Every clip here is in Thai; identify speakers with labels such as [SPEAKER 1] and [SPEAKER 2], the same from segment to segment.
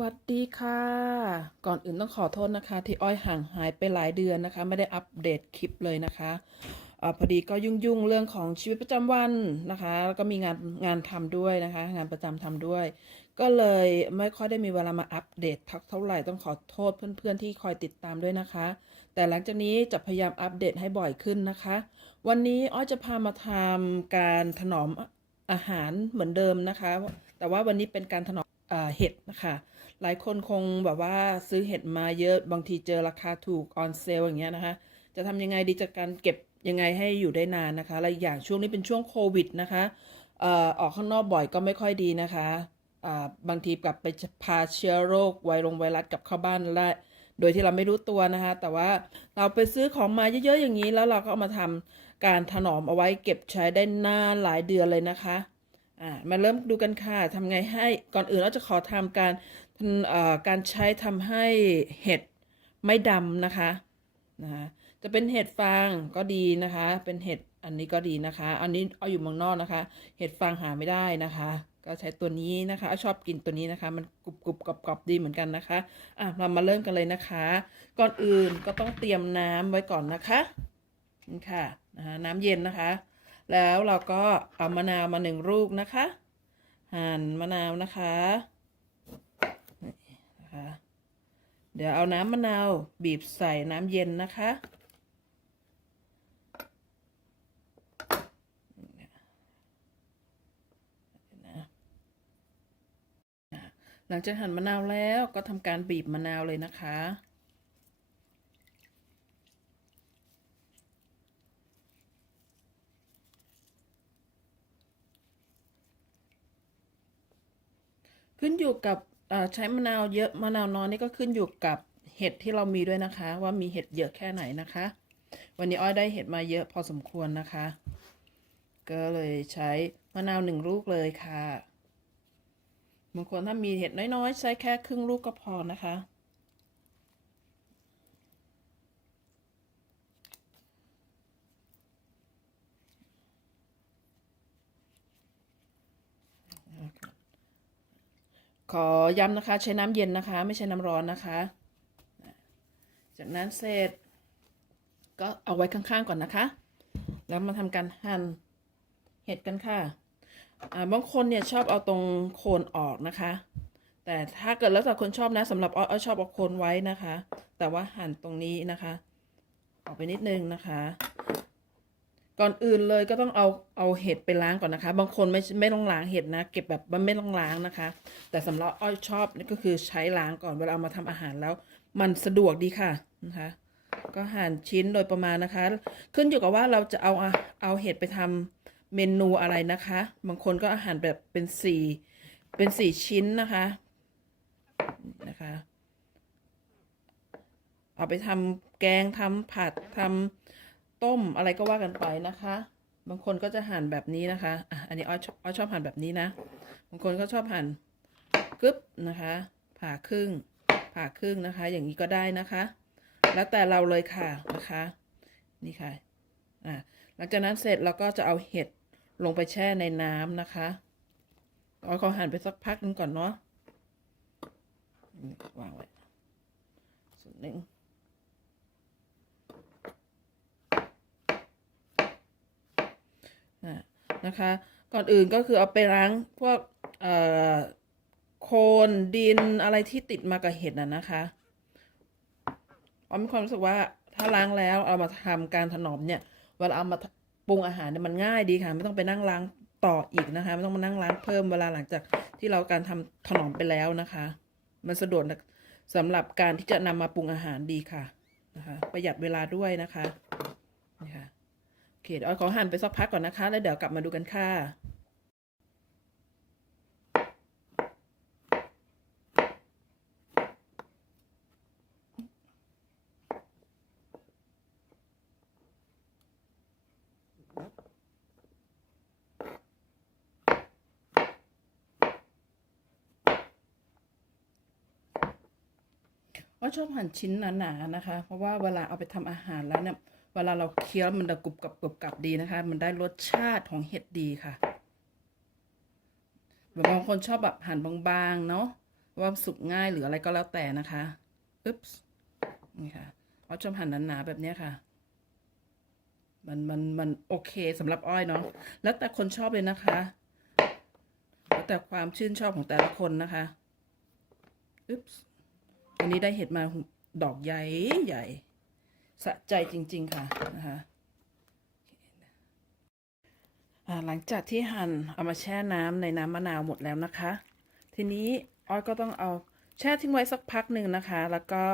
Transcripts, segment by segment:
[SPEAKER 1] วัสดีค่ะ ก่อนอื่นต้องขอโทษนะคะ ที่อ้อยห่างหายไปหลายเดือนนะคะ ไม่ได้อัปเดตคลิปเลยนะคะอพอดีก็ยุ่งๆเรื่องของชีวิตประจำวันนะคะ แล้วก็มีงานงานทำด้วยนะคะ งานประจำทำด้วย ก็เลยไม่ค่อยได้มีเวลามาอัปเดตทักเท่าไหร่ต้องขอโทษเพื่อนๆที่คอยติดตามด้วยนะคะ แต่หลังจากนี้จะพยายามอัปเดตให้บ่อยขึ้นนะคะ วันนี้อ้อยจะพามาทำการถนอมอาหารเหมือนเดิมนะคะ แต่ว่าวันนี้เป็นการถนอมเห็ดนะคะ หลายคนคงแบบว่าซื้อเห็ดมาเยอะบางทีเจอราคาถูกออนเซลอย่างเงี้ยนะคะ จะทำยังไงดีจากการเก็บยังไงให้อยู่ได้นานนะคะและอีกอย่างช่วงนี้เป็นช่วงโควิดนะคะออกข้างนอกบ่อยก็ไม่ค่อยดีนะคะบางทีกลับไปพาเชื้อโรคไวรงไวรัสกลับเข้าบ้านและโดยที่เราไม่รู้ตัวนะคะ แต่ว่าเราไปซื้อของมาเยอะๆอย่างนี้ แล้วเราก็เอามาทำการถนอมเอาไว้เก็บใช้ได้นานหลายเดือนเลยนะคะอ่ามาเริ่มดูกันค่ะทำไงให้ก่อนอื่นเราจะขอทำการ การใช้ทำให้เห็ดไม่ดำนะคะนะคะจะเป็นเห็ดฟางก็ดีนะคะ เป็นเห็ดอันนี้ก็ดีนะคะ อันนี้เอาอยู่เมืองนอกนะคะ เห็ดฟางหาไม่ได้นะคะ ก็ใช้ตัวนี้นะคะชอบกินตัวนี้นะคะ มันกรุบกรุบกรอบกรอบดีเหมือนกันนะคะอะเรามาเริ่มกันเลยนะคะ ก่อนอื่นก็ต้องเตรียมน้ำไว้ก่อนนะคะนี่ค่ะนะคะน้ำเย็นนะคะ แล้วเราก็เอามะนาวมาหนึ่งลูกนะคะ หั่นมะนาวนะคะ นะคะ เดี๋ยวเอาน้ำมะนาวบีบใส่น้ำเย็นนะคะ หลังจากหั่นมะนาวแล้วก็ทำการบีบมะนาวเลยนะคะขึ้นอยู่กับ ใช้มะนาวเยอะมะนาวน้อยนี่ก็ขึ้นอยู่กับเห็ดที่เรามีด้วยนะคะ ว่ามีเห็ดเยอะแค่ไหนนะคะ วันนี้อ้อยได้เห็ดมาเยอะพอสมควรนะคะ ก็เลยใช้มะนาวหนึ่งลูกเลยค่ะบางคนถ้ามีเห็ดน้อยๆ ใช้แค่ครึ่งลูกก็พอนะคะ ขอย้ำนะคะใช้น้ำเย็นนะคะ ไม่ใช่น้ำร้อนนะคะ จากนั้นเสร็จ ก็เอาไว้ข้างๆก่อนนะคะ แล้วมาทำการหั่นเห็ดกันค่ะบางคนเนี่ยชอบเอาตรงโคนออกนะคะ แต่ถ้าเกิดแล้วแต่คนชอบนะสำหรับอ้อชอบเอาโคนไว้นะคะ แต่ว่าหั่นตรงนี้นะคะ ออกไปนิดนึงนะคะ ก่อนอื่นเลยก็ต้องเอาเอาเห็ดไปล้างก่อนนะคะ บางคนไม่ไม่ต้องล้างเห็ดนะ เก็บแบบมันไม่ต้องล้างนะคะ แต่สำหรับอ้อยชอบนี่ก็คือใช้ล้างก่อนเวลาเอามาทำอาหารแล้ว มันสะดวกดีค่ะนะคะ ก็หั่นชิ้นโดยประมาณนะคะ ขึ้นอยู่กับว่าเราจะเอาเอาเห็ดไปทำเมนูอะไรนะคะ บางคนก็อาหารแบบเป็นสี่เป็นสี่ชิ้นนะคะนะคะ เอาไปทำแกงทำผัดทำ ต้มอะไรก็ว่ากันไปนะคะ บางคนก็จะหั่นแบบนี้นะคะอะอันนี้อ้อยชอบอ้อยชอบหั่นแบบนี้นะ บางคนก็ชอบหั่นกึ๊บนะคะ ผ่าครึ่ง ผ่าครึ่งนะคะ อย่างนี้ก็ได้นะคะ แล้วแต่เราเลยค่ะนะคะ นี่ค่ะอะหลังจากนั้นเสร็จเราก็จะเอาเห็ดลงไปแช่ในน้ำนะคะเอาเขาหั่นไปสักพักนึงก่อนเนาะวางไว้ส่วนหนึ่งอะ นะคะ ก่อนอื่นก็คือเอาไปล้างพวกโคลนดินอะไรที่ติดมากับเห็ดน่ะนะคะออมมีความรู้สึกว่าถ้าล้างแล้วเอามาทำการถนอมเนี่ยเวลาเอามาปรุงอาหารเนี่ยมันง่ายดีค่ะ ไม่ต้องไปนั่งล้างต่ออีกนะคะ ไม่ต้องมานั่งล้างเพิ่มเวลาหลังจากที่เราการทำถนอมไปแล้วนะคะ มันสะดวกสำหรับการที่จะนำมาปรุงอาหารดีค่ะนะคะ ประหยัดเวลาด้วยนะคะนี่ค่ะ เคเดี๋ยวขอหั่นไปสักพักก่อนนะคะ แล้วเดี๋ยวกลับมาดูกันค่ะว่าชอบหั่นชิ้นหนาๆนะคะ เพราะว่าเวลาเอาไปทำอาหารแล้วเนี่ย เวลาเราเคี้ยวมันจะกรุบกรับกรุบกรับดีนะคะ มันได้รสชาติของเห็ดดีค่ะแบบบางคนชอบแบบหั่นบางๆเนาะว่าสุกง่ายหรืออะไรก็แล้วแต่นะคะอึ๊บนี่ค่ะอ้อชอบหั่นหนาๆแบบเนี้ยค่ะ มันมันมันโอเคสำหรับอ้อยเนาะแล้วแต่คนชอบเลยนะคะ แล้วแต่ความชื่นชอบของแต่ละคนนะคะอึ๊บอันนี้ได้เห็ดมาดอกใหญ่ใหญ่ สะใจจริง ๆ ค่ะนะคะหลังจากที่หั่นเอามาแช่น้ำในน้ำมะนาวหมดแล้วนะคะ ทีนี้อ้อยก็ต้องเอาแช่ทิ้งไว้สักพักหนึ่งนะคะ แล้วก็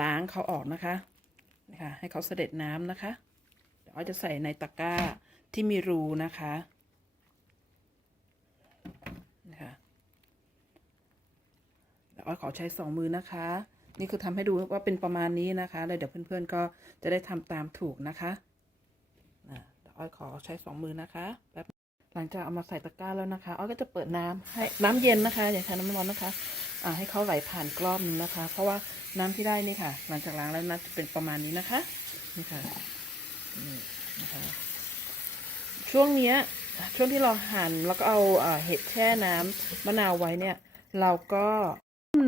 [SPEAKER 1] ล้างเขาออกนะคะนะคะให้เขาเสด็จน้ำนะคะเดี๋ยวอ้อยจะใส่ในตะกร้าที่มีรูนะคะนะคะเดี๋ยวอ้อยขอใช้สองมือนะคะ นี่คือทำให้ดูว่าเป็นประมาณนี้นะคะแล้วเดี๋ยวเพื่อนๆก็จะได้ทำตามถูกนะคะอะเดี๋ยวอ้อยขอใช้สองมือนะคะแป๊บหลังจากเอามาใส่ตะกร้าแล้วนะคะอ้อยก็จะเปิดน้ำให้น้ำเย็นนะคะ อย่าใช้น้ำร้อนนะคะอ่าให้เขาไหลผ่านกรอบนึงนะคะ เพราะว่าน้ำที่ได้นี่ค่ะ หลังจากล้างแล้วน่าจะเป็นประมาณนี้นะคะนี่ค่ะนี่นะคะช่วงเนี้ยช่วงที่เราหั่นแล้วก็เอาเห็ดแช่น้ำมะนาวไว้เนี่ย เราก็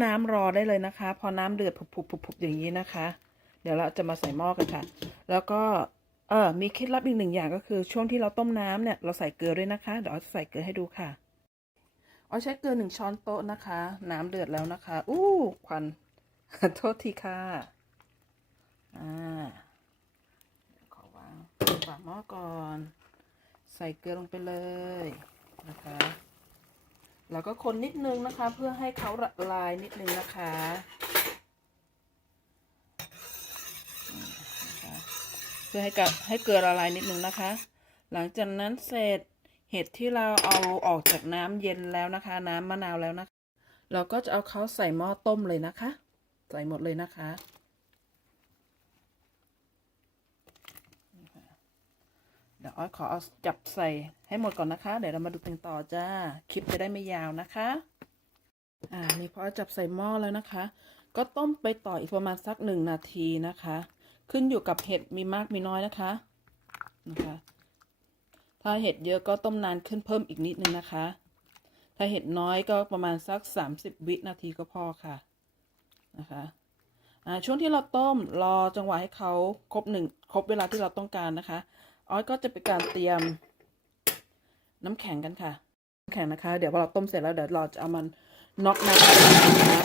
[SPEAKER 1] น้ำรอได้เลยนะคะ พอน้ำเดือดผุบๆอย่างนี้นะคะ เดี๋ยวเราจะมาใส่หม้อกันค่ะ แล้วก็เออมีเคล็ดลับอีกหนึ่งอย่างก็คือช่วงที่เราต้มน้ำเนี่ยเราใส่เกลือด้วยนะคะ เดี๋ยวจะใส่เกลือให้ดูค่ะเอาใช้เกลือหนึ่งช้อนโต๊ะนะคะ น้ำเดือดแล้วนะคะ อู้ควันโทษทีค่ะอ่าขอวางฝาหม้อก่อน ใส่เกลือลงไปเลยนะคะ แล้วก็คนนิดนึงนะคะ เพื่อให้เขาละลายนิดนึงนะคะเพื่อให้กับให้เกลือละลายนิดนึงนะคะ หลังจากนั้นเสร็จเห็ดที่เราเอาออกจากน้ำเย็นแล้วนะคะ น้ำมะนาวแล้วนะคะ เราก็จะเอาเขาใส่หม้อต้มเลยนะคะ ใส่หมดเลยนะคะ เดี๋ยวอ้อยขอเอาจับใส่ให้หมดก่อนนะคะ เดี๋ยวเรามาดูกันต่อจ้า คลิปจะได้ไม่ยาวนะคะ อ่า นี่พอจับใส่หม้อแล้วนะคะ ก็ต้มไปต่ออีกประมาณสักหนึ่งนาทีนะคะ ขึ้นอยู่กับเห็ดมีมากมีน้อยนะคะ นะคะ ถ้าเห็ดเยอะก็ต้มนานขึ้นเพิ่มอีกนิดนึงนะคะ ถ้าเห็ดน้อยก็ประมาณสัก 30 วินาทีก็พอค่ะ นะคะอ่าช่วงที่เราต้มรอจังหวะให้เขาครบหนึ่งครบเวลาที่เราต้องการนะคะ ออยก็จะเป็นการเตรียมน้ำแข็งกันค่ะ น้ำแข็งนะคะ เดี๋ยวพอเราต้มเสร็จแล้วเดี๋ยวเราจะเอามันน็อกน้ำนะคะ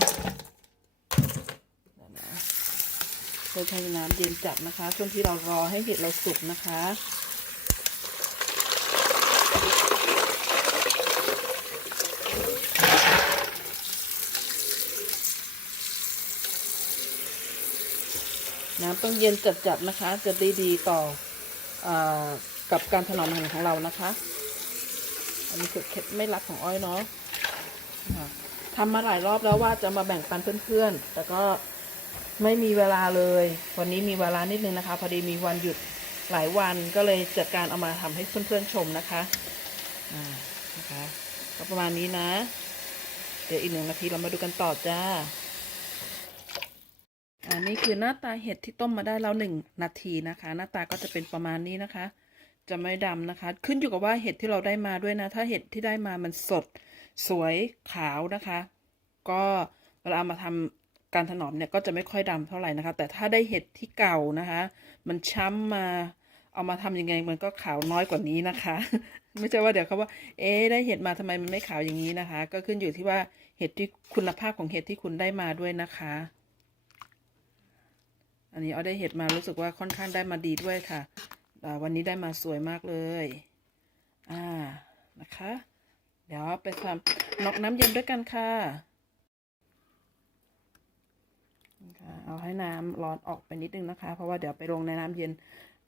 [SPEAKER 1] เดี๋ยให้น้ำเย็นจัดนะคะ ช่วงที่เรารอให้เห็ดเราสุกนะคะน้ำต้องเย็นจัดๆนะคะ จะได้ดีต่อ กับการถนอมอาหารของเรานะคะ อันนี้คือเคล็ดไม่ลับของอ้อยเนาะค่ะทำมาหลายรอบแล้วว่าจะมาแบ่งปันเพื่อนๆ แต่ก็ไม่มีเวลาเลย วันนี้มีเวลานิดนึงนะคะ พอดีมีวันหยุดหลายวันก็เลยจัดการเอามาทำให้เพื่อนๆชมนะคะอ่านะคะก็ประมาณนี้นะ เดี๋ยวอีกหนึ่งนาทีเรามาดูกันต่อจ้า อันนี้คือหน้าตาเห็ดที่ต้มมาได้แล้วหนึ่งนาทีนะคะ หน้าตาก็จะเป็นประมาณนี้นะคะ จะไม่ดำนะคะ ขึ้นอยู่กับว่าเห็ดที่เราได้มาด้วยนะ ถ้าเห็ดที่ได้มามันสด สวยขาวนะคะ ก็เวลาเอามาทำการถนอมเนี่ยก็จะไม่ค่อยดำเท่าไหร่นะคะ แต่ถ้าได้เห็ดที่เก่านะคะ มันช้ำมาเอามาทำยังไงมันก็ขาวน้อยกว่านี้นะคะ ไม่ใช่ว่าเดี๋ยวเขาว่า เอ๊ได้เห็ดมาทำไมมันไม่ขาวอย่างนี้นะคะ ก็ขึ้นอยู่ที่ว่าเห็ดที่คุณภาพของเห็ดที่คุณได้มาด้วยนะคะ อันนี้เอาได้เห็ดมารู้สึกว่าค่อนข้างได้มาดีด้วยค่ะ วันนี้ได้มาสวยมากเลย อ่า นะคะ เดี๋ยวไปทำนอกน้ำเย็นด้วยกันค่ะ เอาให้น้ำร้อนออกไปนิดนึงนะคะ เพราะว่าเดี๋ยวไปลงในน้ำเย็น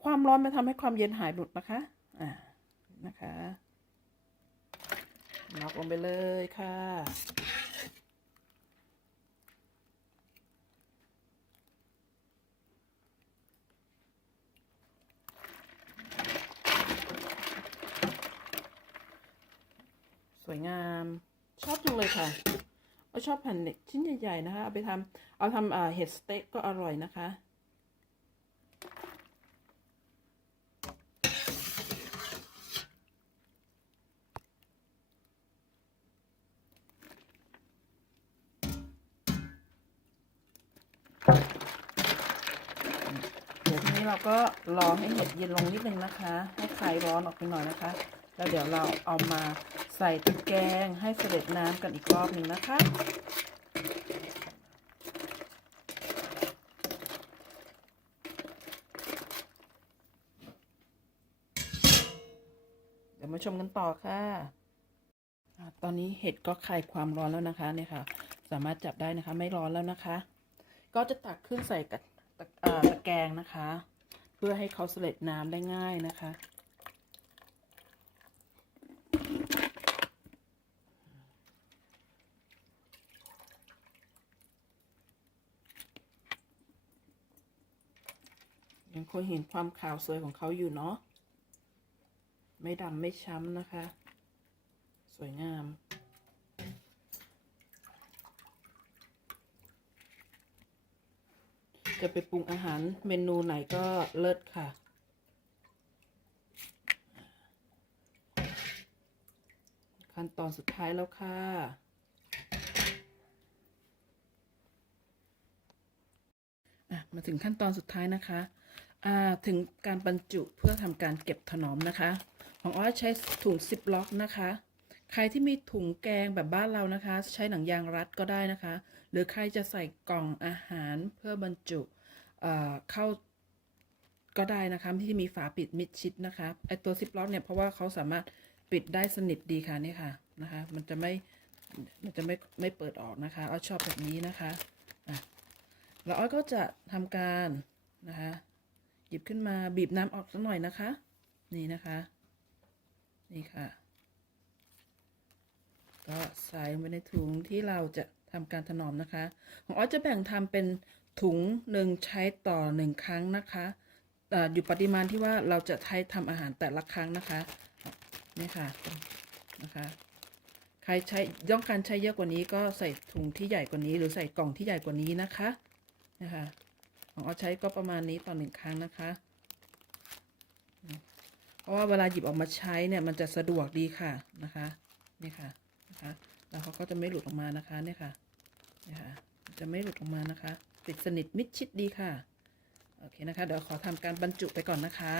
[SPEAKER 1] ความร้อนมันทำให้ความเย็นหายหลุดนะคะ อ่า นะคะนอกลงไปเลยค่ะ วยงาม ชอบจังเลยค่ะเอาชอบหั่นเด็กชิ้นใหญ่ๆนะคะ เอาไปทำเอาทำเห็ดสเต็กก็อร่อยนะคะเดี๋ยวนี้เราก็รอให้เห็ดเย็นลงนิดนึงนะคะ ให้คลายร้อนออกไปหน่อยนะคะ แล้วเดี๋ยวเราเอามา ใส่ตะแกรงให้เสด็จน้ำกันอีกรอบหนึ่งนะคะ เดี๋ยวมาชมกันต่อค่ะ ตอนนี้เห็ดก็คลายความร้อนแล้วนะคะเนี่ยค่ะ สามารถจับได้นะคะไม่ร้อนแล้วนะคะ ก็จะตักขึ้นใส่กับตะอ่ตะแกรงนะคะ เพื่อให้เขาเสล็ดน้ำได้ง่ายนะคะ คงเห็นความขาวสวยของเขาอยู่เนาะ ไม่ดำไม่ช้ำนะคะ สวยงาม จะไปปรุงอาหารเมนูไหนก็เลิศค่ะขั้นตอนสุดท้ายแล้วค่ะ มาถึงขั้นตอนสุดท้ายนะคะ ถึงการบรรจุเพื่อทำการเก็บถนอมนะคะ ของอ้อยใช้ถุงซิปล็อกนะคะ ใครที่มีถุงแกงแบบบ้านเรานะคะ ใช้หนังยางรัดก็ได้นะคะ หรือใครจะใส่กล่องอาหารเพื่อบรรจุเข้าก็ได้นะคะที่มีฝาปิดมิดชิดนะคะไอตัวซิปล็อกเนี่ยเพราะว่าเขาสามารถปิดได้สนิทดีค่ะนี่ค่ะนะคะ มันจะไม่มันจะไม่ไม่เปิดออกนะคะอ้อยชอบแบบนี้นะคะอะแล้วอ้อยก็จะทำการนะคะ หยิบขึ้นมาบีบน้ำออกสักหน่อยนะคะ นี่นะคะ นี่ค่ะ ก็ใส่ลงไปในถุงที่เราจะทำการถนอมนะคะ ของออจะแบ่งทำเป็นถุงหนึ่งใช้ต่อหนึ่งครั้งนะคะอออยู่ปริมาณที่ว่าเราจะใช้ทำอาหารแต่ละครั้งนะคะนี่ค่ะนะคะ ใครใช้ต้องการใช้เยอะกว่านี้ก็ใส่ถุงที่ใหญ่กว่านี้ หรือใส่กล่องที่ใหญ่กว่านี้นะคะนะคะ ของอ้อยใช้ก็ประมาณนี้ต่อหนึ่งครั้งนะคะ เพราะว่าเวลาหยิบออกมาใช้เนี่ยมันจะสะดวกดีค่ะนะคะนี่ค่ะนะคะแล้วเขาก็จะไม่หลุดออกมานะคะเนี่ยค่ะนี่ค่ะจะไม่หลุดออกมานะคะ ติดสนิทมิดชิดดีค่ะโอเคนะคะ เดี๋ยวขอทำการบรรจุไปก่อนนะคะ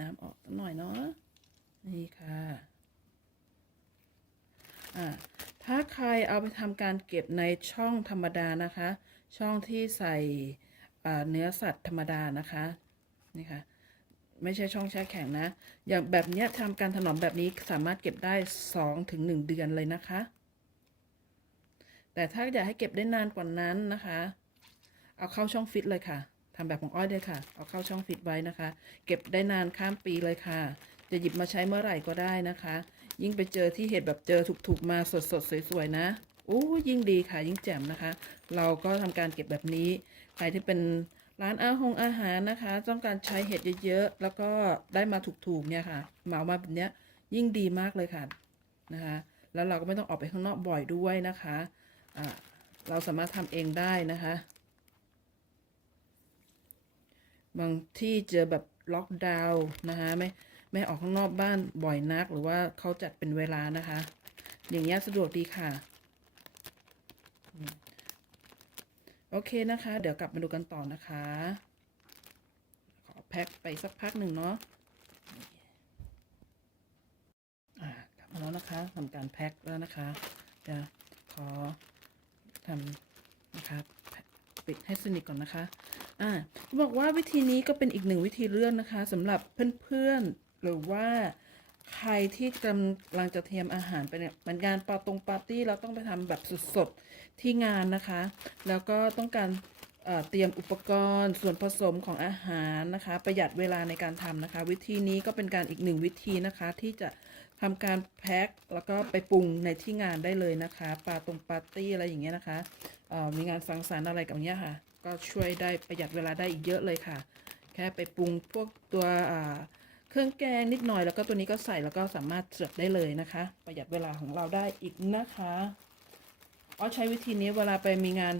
[SPEAKER 1] น้ำออกสักหน่อยเนาะนี่ค่ะ ถ้าใครเอาไปทำการเก็บในช่องธรรมดานะคะ ช่องที่ใส่เนื้อสัตว์ธรรมดานะคะนี่ค่ะไม่ใช่ช่องแช่แข็งนะ อย่างแบบนี้ทำการถนอมแบบนี้สามารถเก็บได้2ถึง1เดือนเลยนะคะ แต่ถ้าอยากให้เก็บได้นานกว่านั้นนะคะ เอาเข้าช่องฟิตเลยค่ะทำแบบของอ้อยเลยค่ะ เอาเข้าช่องฟิตไว้นะคะ เก็บได้นานข้ามปีเลยค่ะ จะหยิบมาใช้เมื่อไหร่ก็ได้นะคะ ยิ่งไปเจอที่เห็ดแบบเจอถูกๆมาสดๆสวยๆนะโอ้ยิ่งดีค่ะยิ่งแจ่มนะคะ เราก็ทำการเก็บแบบนี้ ใครที่เป็นร้านอาหงอาหารนะคะ ต้องการใช้เห็ดเยอะๆ แล้วก็ได้มาถูกๆเนี่ยค่ะเหมามาแบบเนี้ยยิ่งดีมากเลยค่ะนะคะ แล้วเราก็ไม่ต้องออกไปข้างนอกบ่อยด้วยนะคะอ่าเราสามารถทำเองได้นะคะ บางที่เจอแบบล็อกดาวน์นะคะไม่ ไม่ออกข้างนอกบ้านบ่อยนัก หรือว่าเขาจัดเป็นเวลานะคะ อย่างเงี้ยสะดวกดีค่ะโอเคนะคะ เดี๋ยวกลับมาดูกันต่อนะคะ ขอแพ็คไปสักพักหนึ่งเนาะอ่ากลับมาแล้วนะคะทำการแพ็คแล้วนะคะ จะขอทำนะคะปิดให้สนิทก่อนนะคะ อ่าบอกว่าวิธีนี้ก็เป็นอีกหนึ่งวิธีเลือกนะคะสำหรับเพื่อนๆ หรือว่าใครที่กำลังจะเตรียมอาหารไปเนี่ยมันงานปาตรงปาร์ตี้เราต้องไปทำแบบสดๆที่งานนะคะ แล้วก็ต้องการเตรียมอุปกรณ์ส่วนผสมของอาหารนะคะ ประหยัดเวลาในการทำนะคะ วิธีนี้ก็เป็นการอีกหนึ่งวิธีนะคะ ที่จะทำการแพ็คแล้วก็ไปปรุงในที่งานได้เลยนะคะปาตรงปาร์ตี้อะไรอย่างเงี้ยนะคะมีงานสังสรรค์อะไรกับเนี้ยค่ะ ก็ช่วยได้ประหยัดเวลาได้อีกเยอะเลยค่ะ แค่ไปปรุงพวกตัวอ่า เครื่องแกงนิดหน่อยแล้วก็ตัวนี้ก็ใส่แล้วก็สามารถเสิร์ฟได้เลยนะคะ ประหยัดเวลาของเราได้อีกนะคะอ้อใช้วิธีนี้เวลาไปมีงาน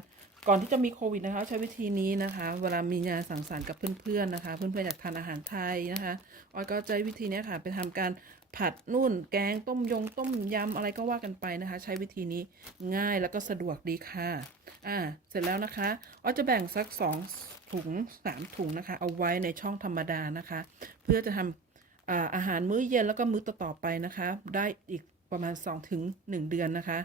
[SPEAKER 1] ก่อนที่จะมีโควิดนะคะใช้วิธีนี้นะคะ เวลามีงานสังสรรค์กับเพื่อนๆนะคะ เพื่อนๆอยากทานอาหารไทยนะคะออยก็ใช้วิธีนี้ค่ะไปทำการ ผัดนู่นแกงต้มยงต้มยำอะไรก็ว่ากันไปนะคะ ใช้วิธีนี้ง่ายแล้วก็สะดวกดีค่ะอ่าเสร็จแล้วนะคะออจะแบ่งสักสองถุงสามถุงนะคะ เอาไว้ในช่องธรรมดานะคะ เพื่อจะทำอาอาหารมื้อเย็นแล้วก็มื้อต่อๆไปนะคะ ได้อีกประมาณ 2-1ถึง1เดือนนะคะ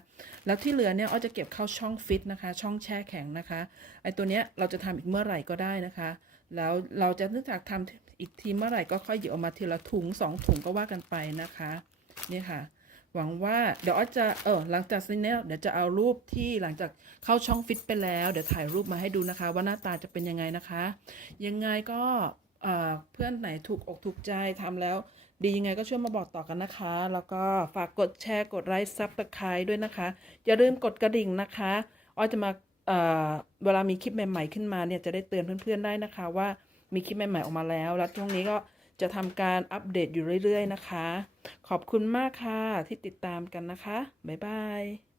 [SPEAKER 1] แล้วที่เหลือเนี่ยอ้อจะเก็บเข้าช่องฟิตนะคะ ช่องแช่แข็งนะคะไอตัวเนี้ยเราจะทำอีกเมื่อไหร่ก็ได้นะคะ แล้วเราจะนึกจากทำ อีกทีเมื่อไหร่ก็ค่อยหยิบออกมาทีละถุงสองถุงก็ว่ากันไปนะคะนี่ค่ะ หวังว่าเดี๋ยวออจะเออหลังจากนี้เนี่ยเดี๋ยวจะเอารูปที่หลังจากเข้าช่องฟิตไปแล้ว เดี๋ยวถ่ายรูปมาให้ดูนะคะ ว่าหน้าตาจะเป็นยังไงนะคะ ยังไงก็เออเพื่อนไหนถูกอกถูกใจทำแล้ว ดียังไงก็ช่วยมาบอกต่อกันนะคะ แล้วก็ฝากกดแชร์กดไลค์ซับสไครต์ด้วยนะคะ อย่าลืมกดกระดิ่งนะคะอ้อยจะมาเออเวลามีคลิปใหม่ ๆ ขึ้นมาเนี่ยจะได้เตือนเพื่อนๆได้นะคะว่า มีคลิปใหม่ๆออกมาแล้ว และช่วงนี้ก็จะทำการอัปเดตอยู่เรื่อยๆนะคะ ขอบคุณมากค่ะที่ติดตามกันนะคะ บ๊ายบาย